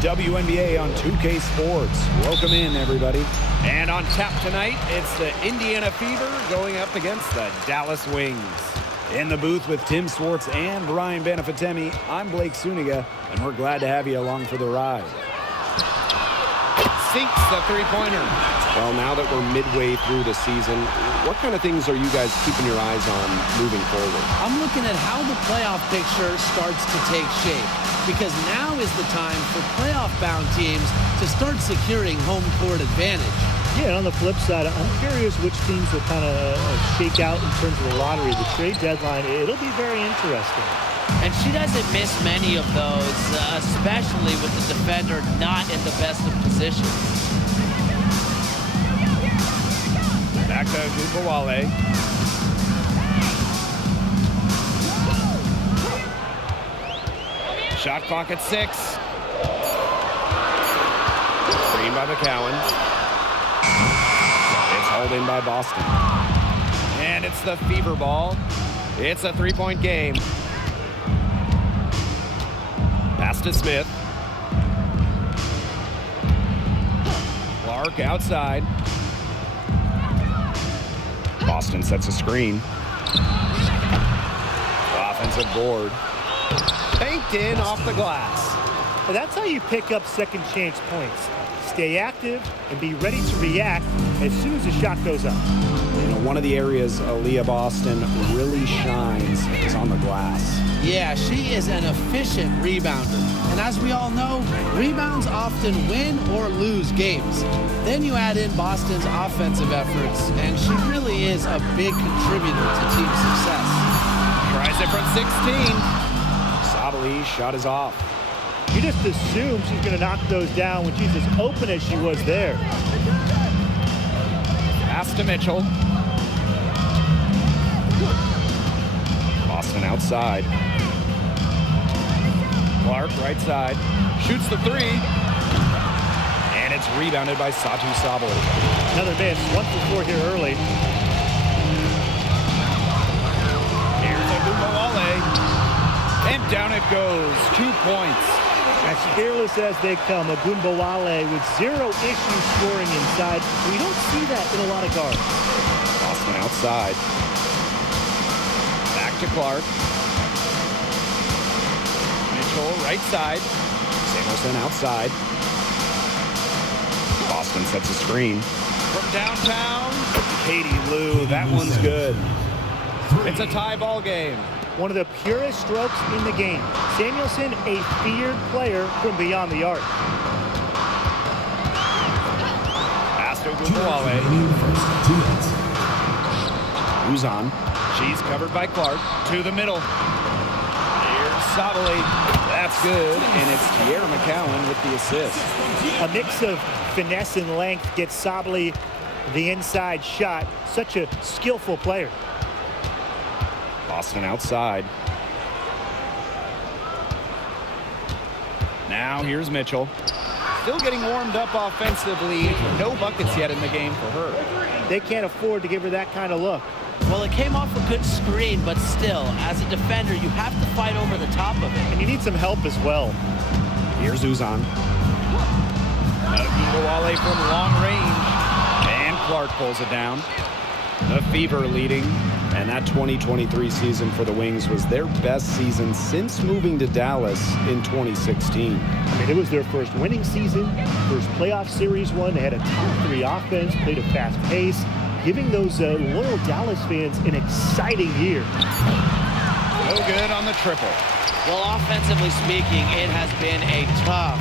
WNBA on 2K Sports. Welcome in, everybody. And on tap tonight, it's the Indiana Fever going up against the Dallas Wings. In the booth with Tim Swartz and Brian Banafitemi, I'm Blake Suniga, and we're glad to have you along for the ride. Sinks the three-pointer. Well, now that we're midway through the season, what kind of things are you guys keeping your eyes on moving forward? I'm looking at how the playoff picture starts to take shape, because now is the time for playoff-bound teams to start securing home court advantage. Yeah, and on the flip side, I'm curious which teams will kind of shake out in terms of the lottery. The trade deadline, it'll be very interesting. And she doesn't miss many of those, especially with the defender not in the best of positions. Back to Gubawale. Shot clock at 6. Screen by McCowan. It's hauled in by Boston. And it's the Fever ball. It's a three-point game. Pass to Smith. Clark outside. Boston sets a screen. Offensive board. Banked in off the glass. And that's how you pick up second chance points. Stay active and be ready to react as soon as the shot goes up. You know, one of the areas Aaliyah Boston really shines is on the glass. Yeah, she is an efficient rebounder. And as we all know, rebounds often win or lose games. Then you add in Boston's offensive efforts, and she really is a big contributor to team success. Tries it from 16. Sabali's shot is off. You just assume she's going to knock those down when she's as open as she was there. Pass to Mitchell. Boston outside. Clark right side. Shoots the three. And it's rebounded by Satu Sabali. Another miss. 1 for 4 here early. Here's Agumbawale. And down it goes. 2 points. As fearless as they come, Agumbawale with zero issues scoring inside. We don't see that in a lot of guards. Boston outside. Back to Clark. Mitchell right side. Samuelson outside. Boston sets a screen. From downtown. Katie Lou, that one's good. It's a tie ball game. One of the purest strokes in the game. Samuelson, a feared player from beyond the arc. Pass to Agumbawale. Uzan. She's covered by Clark. To the middle. Here's Sabali. That's good. And it's Tierra McCowan with the assist. A mix of finesse and length gets Sabali the inside shot. Such a skillful player. Boston outside. Now here's Mitchell. Still getting warmed up offensively. No buckets yet in the game for her. They can't afford to give her that kind of look. Well, it came off a good screen, but still, as a defender, you have to fight over the top of it. And you need some help as well. Here's Uzan. Agumbawale from long range. And Clark pulls it down. The Fever leading. And that 2023 season for the Wings was their best season since moving to Dallas in 2016. I mean, it was their first winning season, first playoff series one. They had a top 3 offense, played a fast pace, giving those loyal Dallas fans an exciting year. No good on the triple. Well, offensively speaking, it has been a tough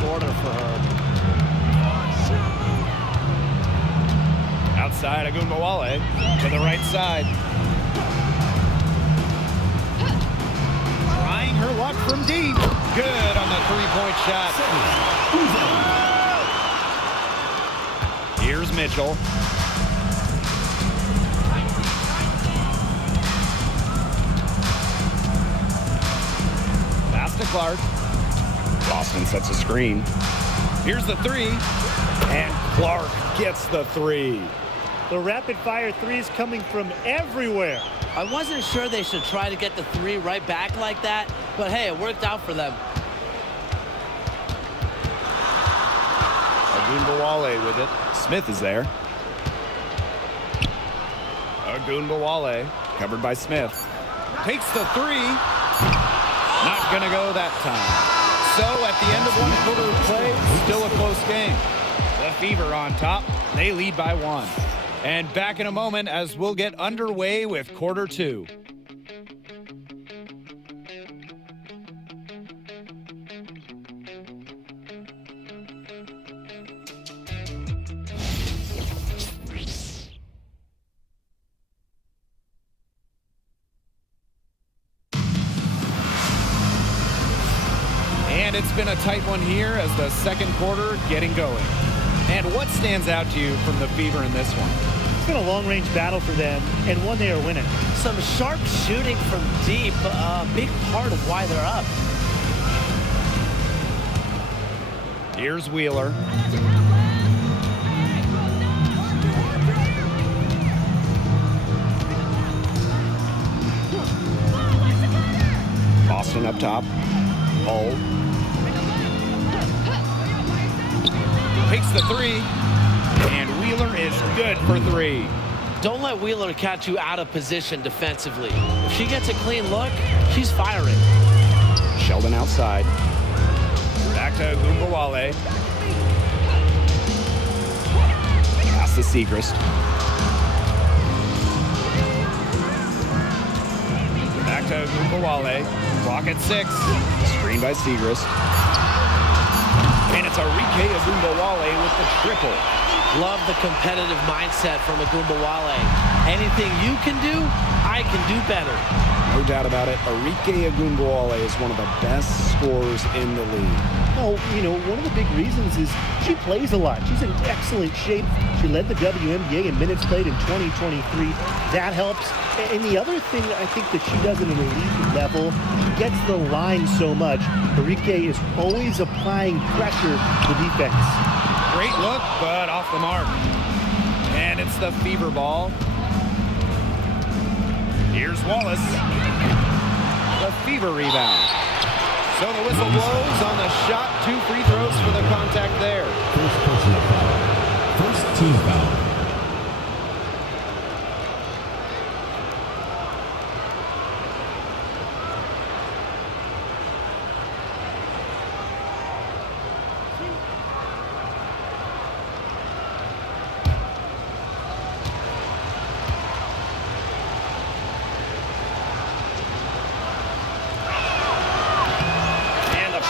quarter for her. Outside Agumbawale to the right side. Trying her luck from deep. Good on the three-point shot. Here's Mitchell. Pass to Clark. Boston sets a screen. Here's the three. And Clark gets the three. The rapid-fire threes coming from everywhere. I wasn't sure they should try to get the three right back like that, but hey, it worked out for them. Ogunbowale with it. Smith is there. Ogunbowale, covered by Smith. Takes the three. Not going to go that time. So at the end of one quarter of play, still a close game. The Fever on top. They lead by 1. And back in a moment as we'll get underway with quarter 2. And it's been a tight one here as the second quarter getting going. And what stands out to you from the Fever in this one? It's been a long-range battle for them, and one they are winning. Some sharp shooting from deep, a big part of why they're up. Here's Wheeler. Boston up top. Hull. Takes the three. And Wheeler is good for 3. Don't let Wheeler catch you out of position defensively. If she gets a clean look, she's firing. Sheldon outside. Back to Ogunbowale. Pass to Segrist. Back to Ogunbowale. Clock at 6. Screen by Segrist. And it's Arike Ogunbowale with the triple. Love the competitive mindset from Ogunbowale. Anything you can do, I can do better. No doubt about it. Arike Ogunbowale is one of the best scorers in the league. Oh, you know, one of the big reasons is she plays a lot. She's in excellent shape. She led the WNBA in minutes played in 2023. That helps. And the other thing I think that she does at an elite level, she gets the line so much. Arike is always applying pressure to the defense. Great look, but off the mark. And it's the Fever ball. Here's Wallace. The Fever rebound. So the whistle blows on the shot. 2 free throws for the contact there. First personal foul. First team foul.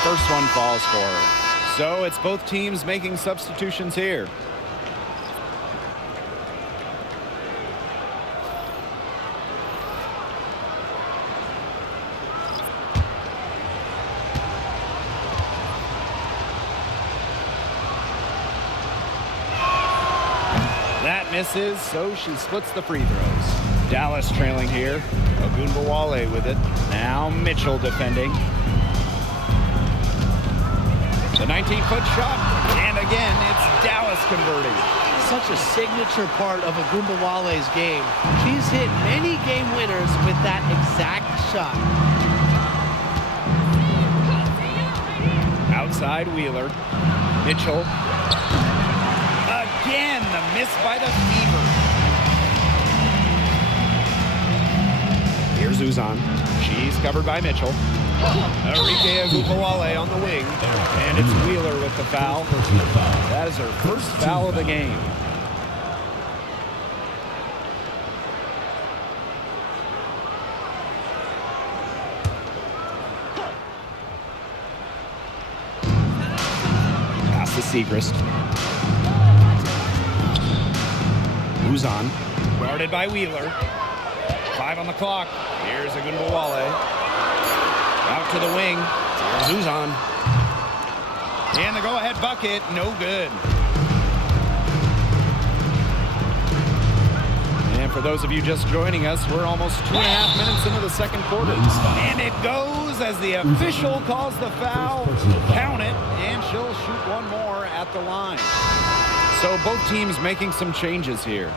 First one falls for her. So it's both teams making substitutions here. That misses, so she splits the free throws. Dallas trailing here. Ogunbowale with it. Now Mitchell defending. The 19-foot shot, and again, it's Dallas converting. Such a signature part of Ogunbowale's game. She's hit many game winners with that exact shot. Outside Wheeler. Mitchell. Again, the miss by the Fever. Here's Uzan. She's covered by Mitchell. Arike Ogunbowale on the wing. And it's Wheeler with the foul. That is her first foul of the game. Pass to Segrist. Uzan. Guarded by Wheeler. 5 on the clock. Here's Ogunbowale. Out to the wing. Here's Uzan. And the go-ahead bucket, no good. And for those of you just joining us, we're almost 2.5 minutes into the second quarter. And it goes as the official calls the foul. Count it, and she'll shoot one more at the line. So both teams making some changes here.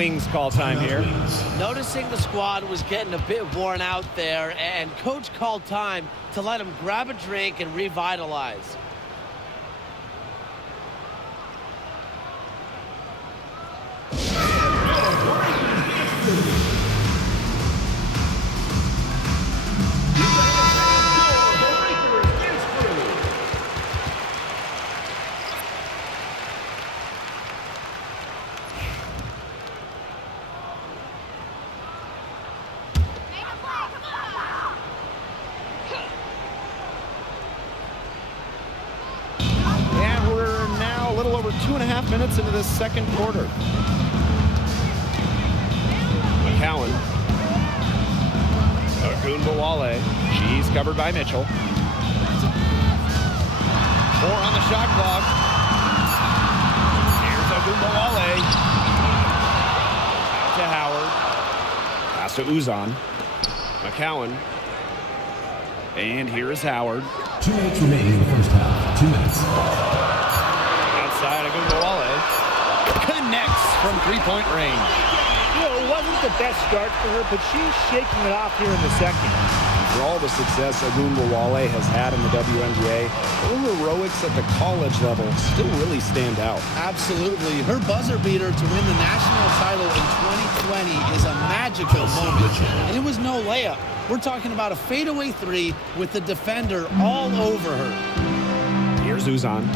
Wings call time here. Noticing the squad was getting a bit worn out there, and coach called time to let them grab a drink and revitalize. And we're now a little over 2.5 minutes into this second quarter. McCowan. Ogunbowale. She's covered by Mitchell. 4 on the shot clock. Here's Ogunbowale. Out to Howard. Pass to Uzan. McCowan. And here is Howard. 2 minutes remaining in the first half. 2 minutes. Outside Ogunbowale. Connects from three-point range. You know, it wasn't the best start for her, but she's shaking it off here in the second. For all the success Ogunbowale has had in the WNBA, her heroics at the college level still really stand out. Absolutely. Her buzzer beater to win the national title in 2020 is a magical moment. And it was no layup. We're talking about a fadeaway three with the defender all over her. Here's Uzan.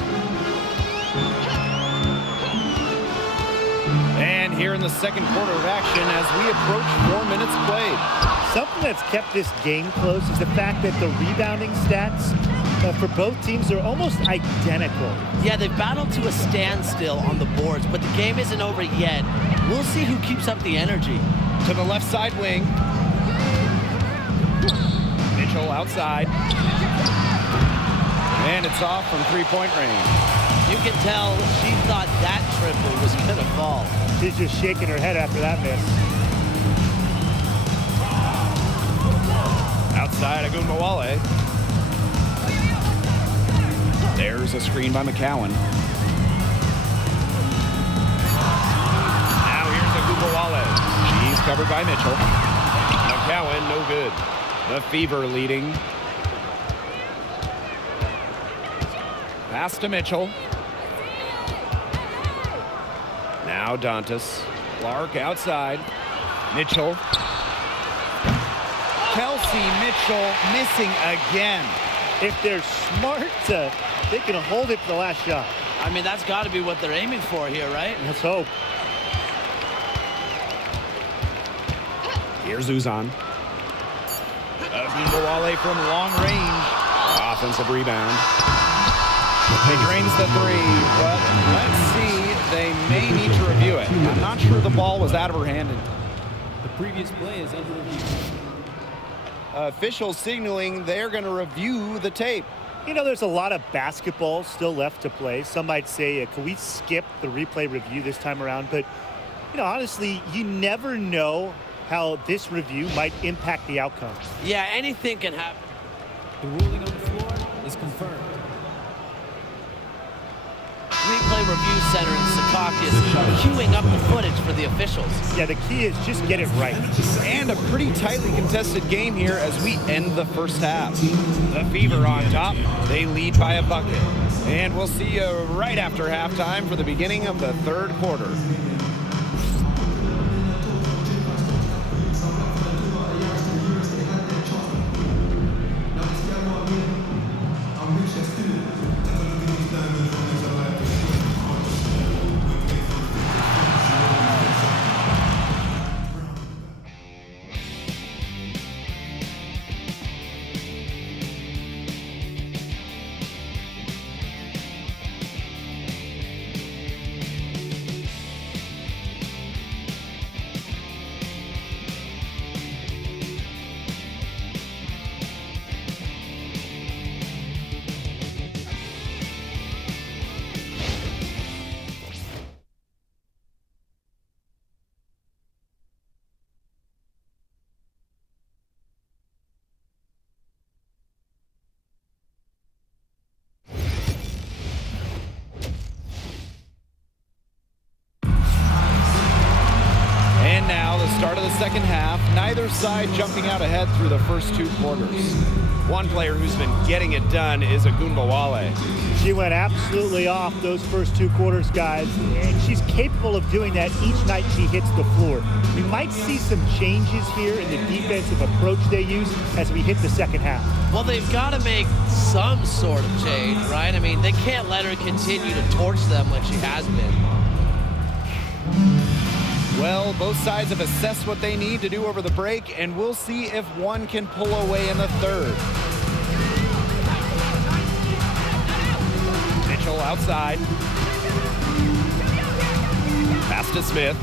And here in the second quarter of action as we approach 4 minutes played. Something that's kept this game close is the fact that the rebounding stats for both teams are almost identical. Yeah, they've battled to a standstill on the boards, but the game isn't over yet. We'll see who keeps up the energy. To the left side wing. Mitchell outside. And it's off from three-point range. You can tell she thought that triple was going to fall. She's just shaking her head after that miss. Outside Ogunbowale. There's a screen by McCowan. Now here's Ogunbowale. She's covered by Mitchell. McCowan, no good. The Fever leading. Pass to Mitchell. Now Dantas. Clark outside. Mitchell. Kelsey Mitchell missing again. If they're smart, they can hold it for the last shot. I mean, that's got to be what they're aiming for here, right? Let's hope. Here's Uzan. Ogunbowale from long range. Offensive rebound. He drains the three, but let's see. They may need to review it. I'm not sure the ball was out of her hand. The previous play is under review. Officials signaling they're going to review the tape. You know, there's a lot of basketball still left to play. Some might say, can we skip the replay review this time around? But, you know, honestly, you never know how this review might impact the outcome. Yeah, anything can happen. The ruling on the floor is confirmed. Replay Review Center in Secaucus queuing up the footage for the officials. Yeah, the key is just get it right. And a pretty tightly contested game here as we end the first half. The Fever on top. They lead by a bucket. And we'll see you right after halftime for the beginning of the third quarter. Neither side jumping out ahead through the first 2 quarters. One player who's been getting it done is Ogunbowale. She went absolutely off those first 2 quarters, guys, and she's capable of doing that each night she hits the floor. We might see some changes here in the defensive approach they use as we hit the second half. Well, they've got to make some sort of change, right? I mean, they can't let her continue to torch them like she has been. Well, both sides have assessed what they need to do over the break, and we'll see if one can pull away in the third. Mitchell outside. Pass to Smith.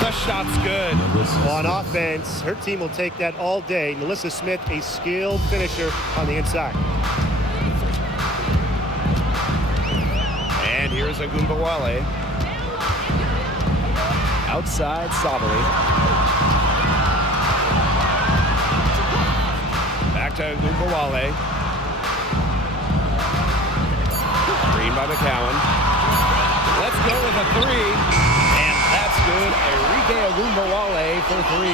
The shot's good. On offense, her team will take that all day. Melissa Smith, a skilled finisher on the inside. And here's Ogunbowale. Outside Sabali. Back to Ogunbowale. Screen by McCowan. Let's go with a 3. And that's good. Enrique Ogunbowale for 3.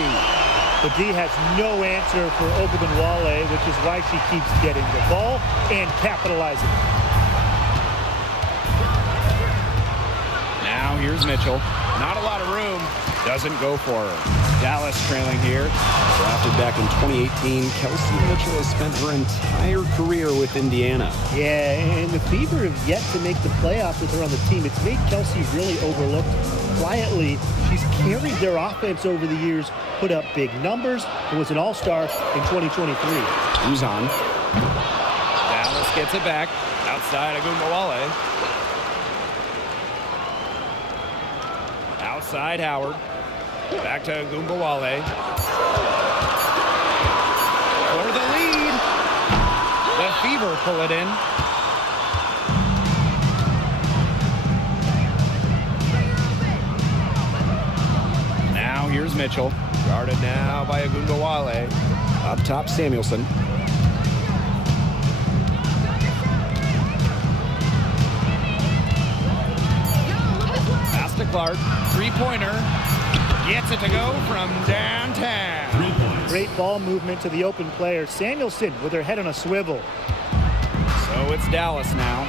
The D has no answer for Ogunbowale, which is why she keeps getting the ball and capitalizing. Now here's Mitchell. Not a lot of room. Doesn't go for her. Dallas trailing here. Drafted back in 2018, Kelsey Mitchell has spent her entire career with Indiana. Yeah, and the Fever have yet to make the playoffs with her on the team. It's made Kelsey really overlooked. Quietly, she's carried their offense over the years, put up big numbers, and was an all-star in 2023. Who's on? Dallas gets it back. Outside Ogunbowale. Outside Howard. Back to Ogunbowale. For the lead. The Fever pull it in. Now here's Mitchell. Guarded now by Ogunbowale. Up top, Samuelson. Pass to Clark. Three-pointer. Gets it to go from downtown. 3 points. Great ball movement to the open player. Samuelson with her head on a swivel. So it's Dallas now.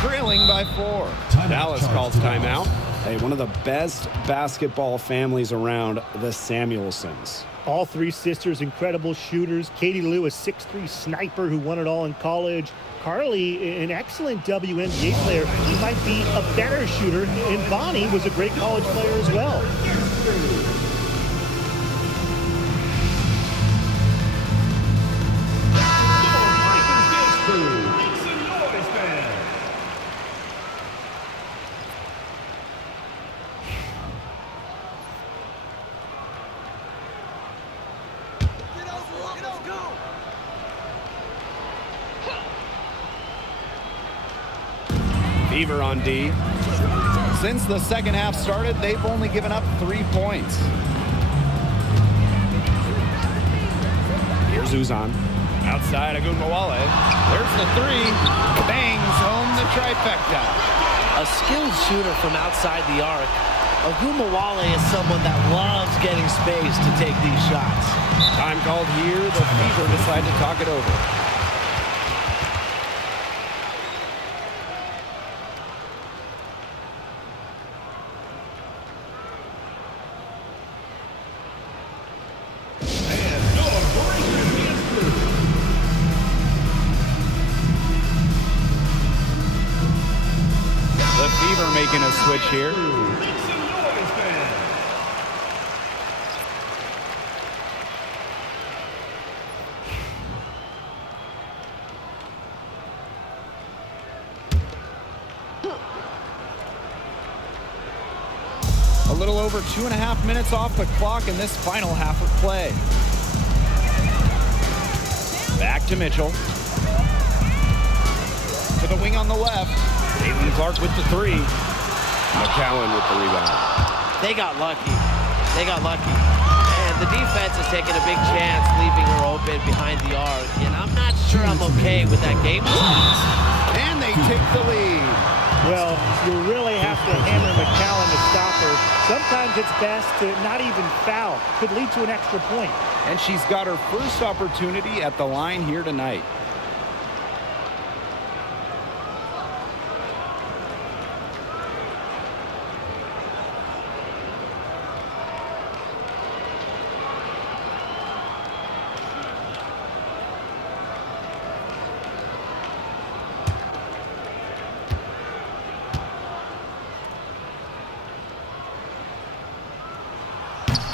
Trailing by 4. Timeout Dallas charge calls to timeout. Hey, one of the best basketball families around, the Samuelsons. All 3 sisters, incredible shooters. Katie Lou, a 6'3" sniper who won it all in college. Carly, an excellent WNBA player. She might be a better shooter. And Bonnie was a great college player as well. Fever on D. Since the second half started, they've only given up 3 points. Here's Uzan. Outside Ogunbowale. There's the 3. Bangs home the trifecta. A skilled shooter from outside the arc. Ogunbowale is someone that loves getting space to take these shots. Time called here. The Fever decide to talk it over. The Fever making a switch here. A little over 2.5 minutes off the clock in this final half of play. Back to Mitchell. To the wing on the left. Caitlin Clark with the 3. McCowan with the rebound. They got lucky. They got lucky. And the defense is taking a big chance leaving her open behind the arc. And I'm not sure I'm okay with that game. And they take the lead. Well, you really have to hammer McCowan to stop her. Sometimes it's best to not even foul. Could lead to an extra point. And she's got her first opportunity at the line here tonight.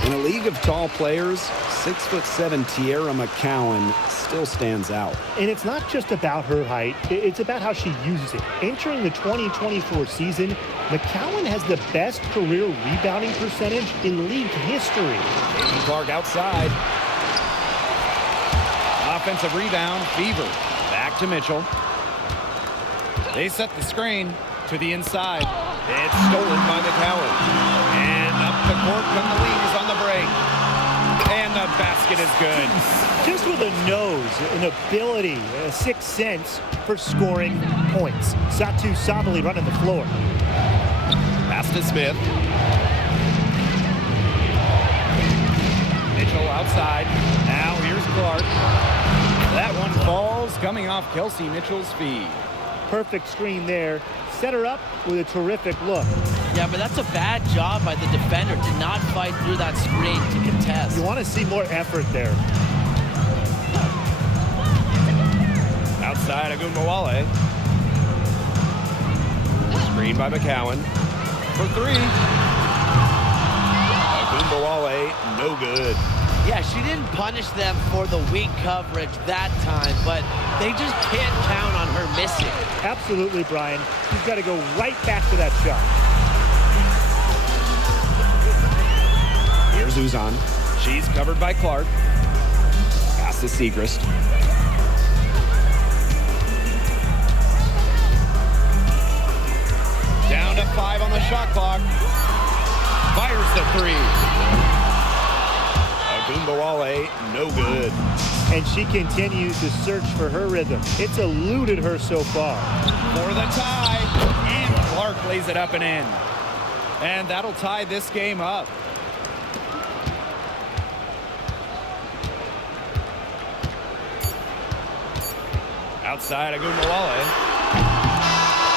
In a league of tall players, 6'7" Tierra McCowan still stands out. And it's not just about her height. It's about how she uses it. Entering the 2024 season, McCowan has the best career rebounding percentage in league history. Caitlin Clark outside. Offensive rebound, Fever. Back to Mitchell. They set the screen to the inside. It's stolen by McCowan. And up the court come the Wings on the break. And the basket is good. Just with a nose, an ability, a sixth sense for scoring points. Satu Sabali running the floor. Pass to Smith. Mitchell outside. Now here's Clark. That one falls coming off Kelsey Mitchell's feet. Perfect screen there. Set her up with a terrific look. Yeah, but that's a bad job by the defender. Did not fight through that screen to contest. You want to see more effort there. Outside Agumbawale. Screen by McCowan. For three. Agumbawale, no good. Yeah, she didn't punish them for the weak coverage that time, but they just can't count on her missing. Absolutely, Brian. She's got to go right back to that shot. Here's Uzan. She's covered by Clark. Pass to Segrist. Down to 5 on the shot clock. Fires the three. Agumbawale, no good. And she continues to search for her rhythm. It's eluded her so far. For the tie. And Clark lays it up and in. And that'll tie this game up. Outside Agumbawale.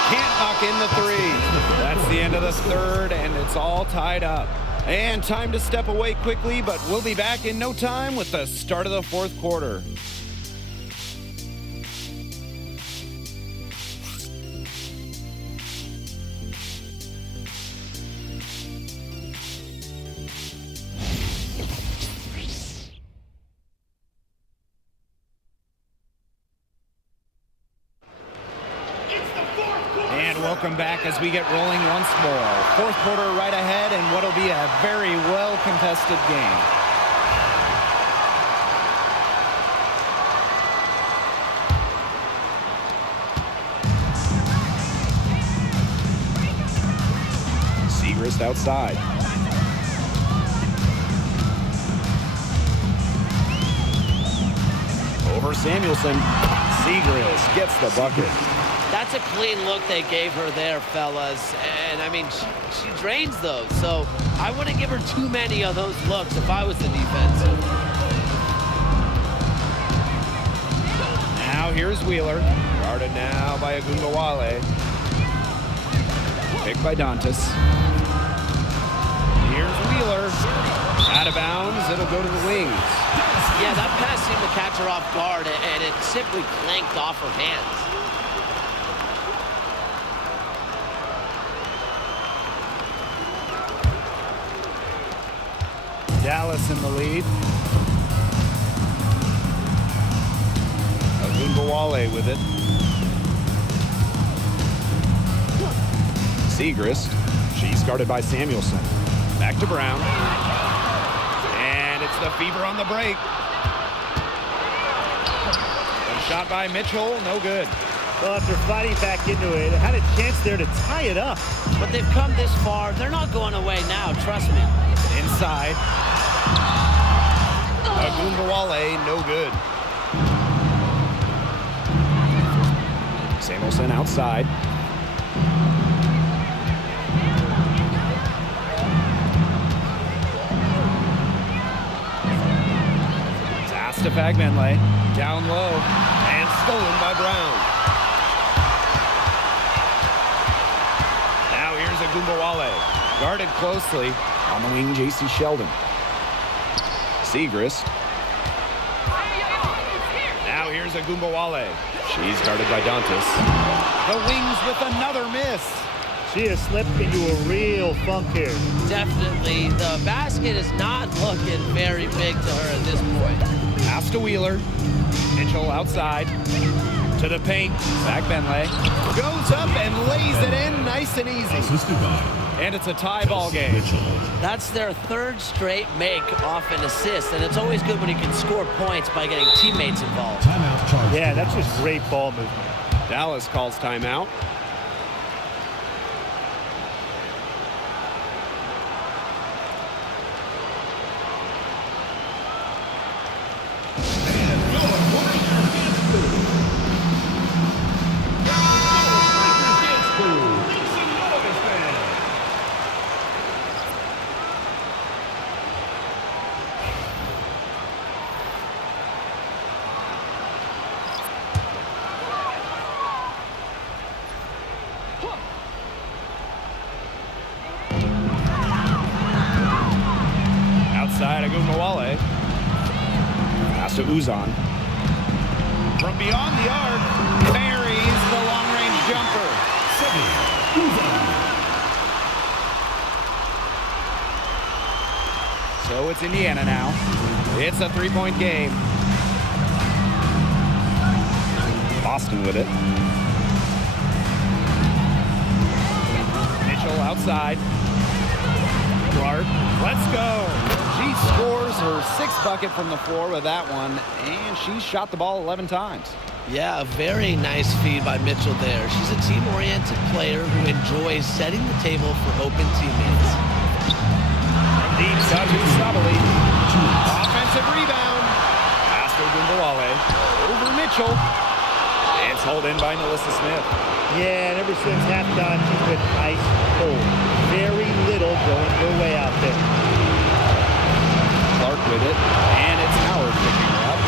Can't knock in the three. That's the end of the third, and it's all tied up. And time to step away quickly, but we'll be back in no time with the start of the fourth quarter. And welcome back as we get rolling once more. Fourth quarter right ahead, and what'll be a very well-contested game. Segrist outside. Over Samuelson. Segrist gets the bucket. That's a clean look they gave her there, fellas. And, I mean, she drains those. So I wouldn't give her too many of those looks if I was the defense. Now here's Wheeler. Guarded now by Agumbawale. Picked by Dantas. Here's Wheeler. Out of bounds. It'll go to the Wings. Yeah, that pass seemed to catch her off guard, and it simply clanked off her hands. Dallas in the lead. Agumbawale with it. Segrist. She's guarded by Samuelson. Back to Brown. And it's the Fever on the break. A shot by Mitchell, no good. Well, after fighting back into it, had a chance there to tie it up. But they've come this far. They're not going away now, trust me. Inside. Agumbawale, no good. Samuelson outside. Pass to Fagbenle. Down low. And stolen by Brown. Now here's Agumbawale. Guarded closely. On the wing, J.C. Sheldon. Segrist. Now here's Agumbawale. She's guarded by Dantas. The wings with another miss. She has slipped into a real funk here. Definitely. The basket is not looking very big to her at this point. Pass to Wheeler. Mitchell outside. To the paint. Fagbenle. Goes up and lays it in nice and easy. Assisted by And it's a tie ball game. Mitchell. That's their third straight make off an assist, and it's always good when you can score points by getting teammates involved. Timeout charge. Yeah, that's just great ball movement. Dallas calls timeout. Outside, Agumbawale. Pass to Uzan. From beyond the arc, buries the long-range jumper. So it's Indiana now. It's a three-point game. Boston with it. Mitchell outside. Clark, let's go. She scores her sixth bucket from the floor with that one, and she shot the ball 11 times. Yeah, a very nice feed by Mitchell there. She's a team-oriented player who enjoys setting the table for open teammates. Deep Saju Sabali. Offensive rebound. Pass to Agumbawale. Over Mitchell. It's hauled in by Melissa Smith. Yeah, and ever since halftime, she's been ice cold. Very little going her way out there. Clark with it. And it's Howard picking her up.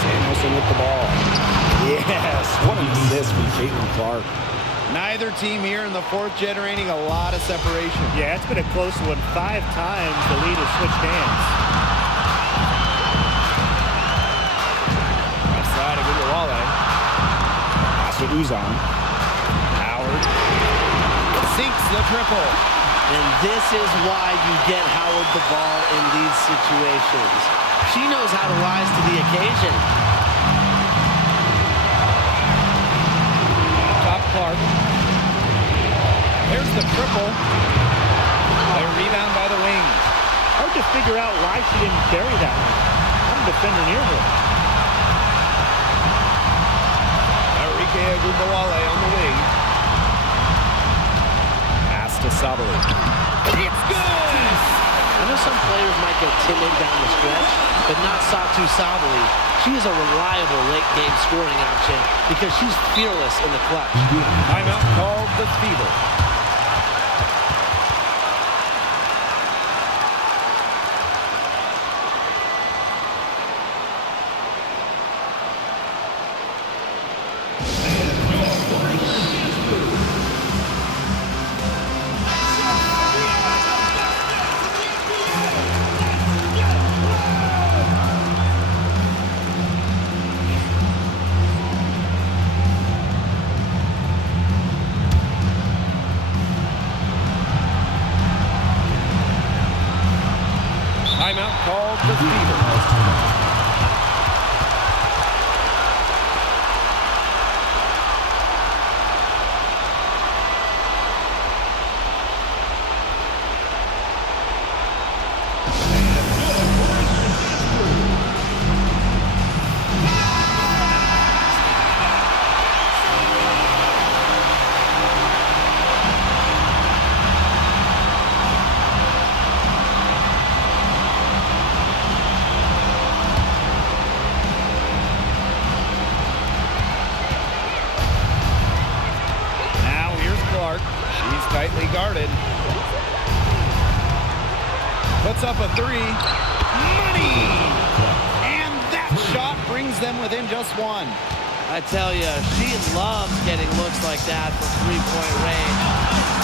Samuelson with the ball. Yes, what an assist from Caitlin Clark. Neither team here in the fourth generating a lot of separation. Yeah, it's been a close one. 5 times the lead has switched hands. Outside of Agumbawale. Pass to Uzan. Howard sinks the triple. And this is why you get Howard the ball in these situations. She knows how to rise to the occasion. Top Clark. There's the triple. A rebound by the wings. Hard to figure out why she didn't bury that one. I'm a defender near her. Enrique Agumbawale on the wing. Pass to Sabali. It's good! I know some players might get timid down the stretch, but not Satu Sabali. She is a reliable late-game scoring option because she's fearless in the clutch. Timeout called the Fever. Timeout called the Fever. Puts up a three. Money! And that shot brings them within just one. I tell you, she loves getting looks like that from three-point range.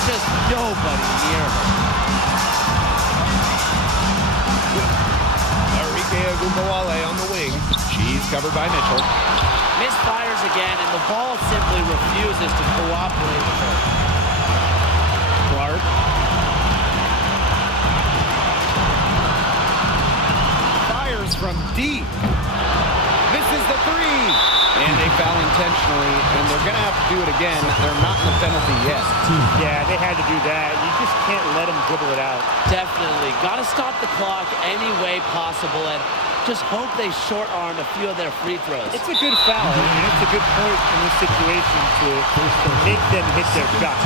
Just nobody near her. Arike Ogunbowale on the wing. She's covered by Mitchell. Misfires again, and the ball simply refuses to cooperate with her. Clark. Fires from deep. Misses the three. And they foul intentionally, and they're going to have to do it again. They're not in the penalty yet. Yeah, they had to do that. You just can't let them dribble it out. Definitely. Got to stop the clock any way possible, and just hope they short arm a few of their free throws. It's a good foul, and it's a good point in this situation to make them hit their shots.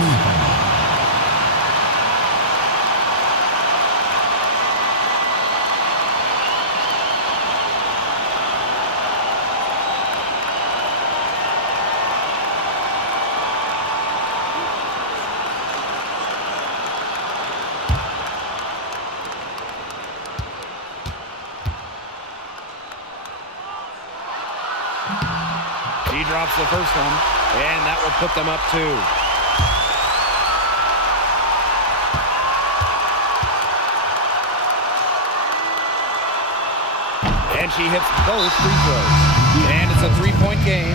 He drops the first one, and that will put them up two. And she hits both free throws. And it's a three-point game.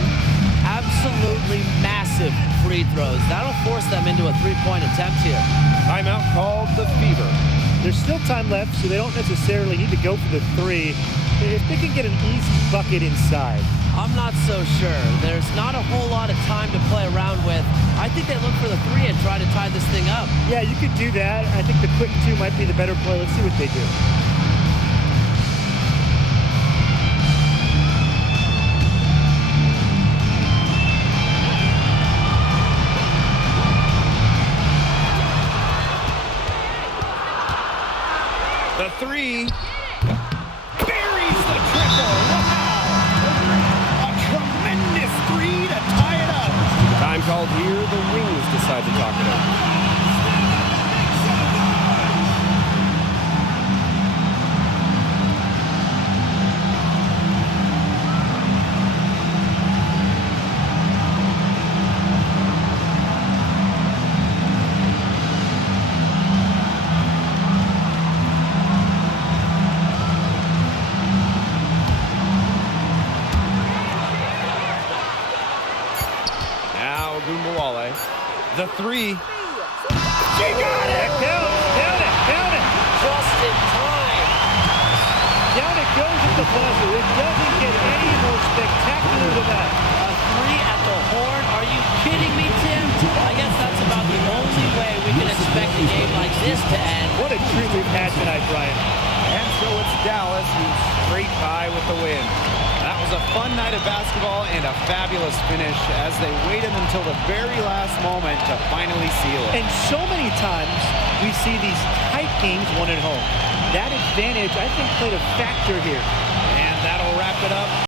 Absolutely massive free throws. That'll force them into a three-point attempt here. Timeout called the Fever. There's still time left, so they don't necessarily need to go for the three. If they can get an easy bucket inside. I'm not so sure. There's not a whole lot of time to play around with. I think they look for the three and try to tie this thing up. Yeah, you could do that. I think the quick two might be the better play. Let's see what they do. The three. Buries the triple. Wow. A tremendous three to tie it up. Time called here. The Wings decide to talk it over. Ogunbowale. The three. She got it! Down it! Just in time. Down it goes at the buzzer. It doesn't get any more spectacular than that. A three at the horn. Are you kidding me, Tim? I guess that's about the only way we can expect a game like this to end. What a treat we've had tonight, Brian. And so it's Dallas who's straight by with the win. That was a fun night of basketball and a fabulous finish as they waited until the very last moment to finally seal it. And so many times we see these tight games won at home. That advantage, I think, played a factor here. And that'll wrap it up.